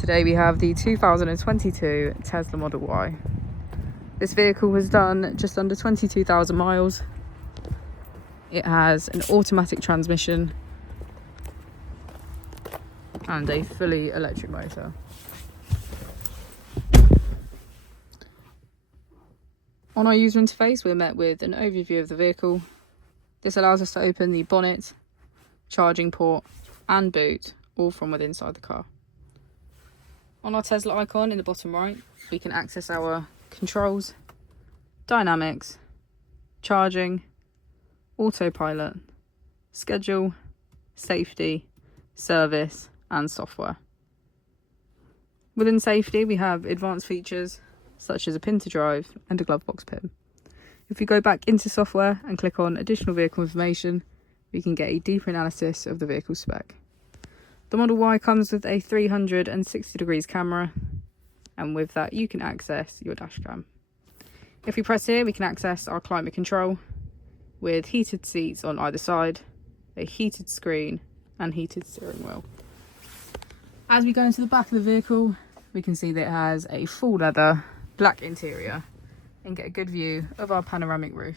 Today we have the 2022 Tesla Model Y. This vehicle has done just under 22,000 miles. It has an automatic transmission and a fully electric motor. On our user interface, we're met with an overview of the vehicle. This allows us to open the bonnet, charging port and boot, all from within inside the car. On our Tesla icon in the bottom right, we can access our controls, dynamics, charging, autopilot, schedule, safety, service and software. Within safety, we have advanced features such as a pin to drive and a glove box pin. If we go back into software and click on additional vehicle information, we can get a deeper analysis of the vehicle spec. The Model Y comes with a 360 degrees camera, and with that you can access your dash cam. If we press here, we can access our climate control with heated seats on either side, a heated screen and heated steering wheel. As we go into the back of the vehicle, we can see that it has a full leather black interior and get a good view of our panoramic roof.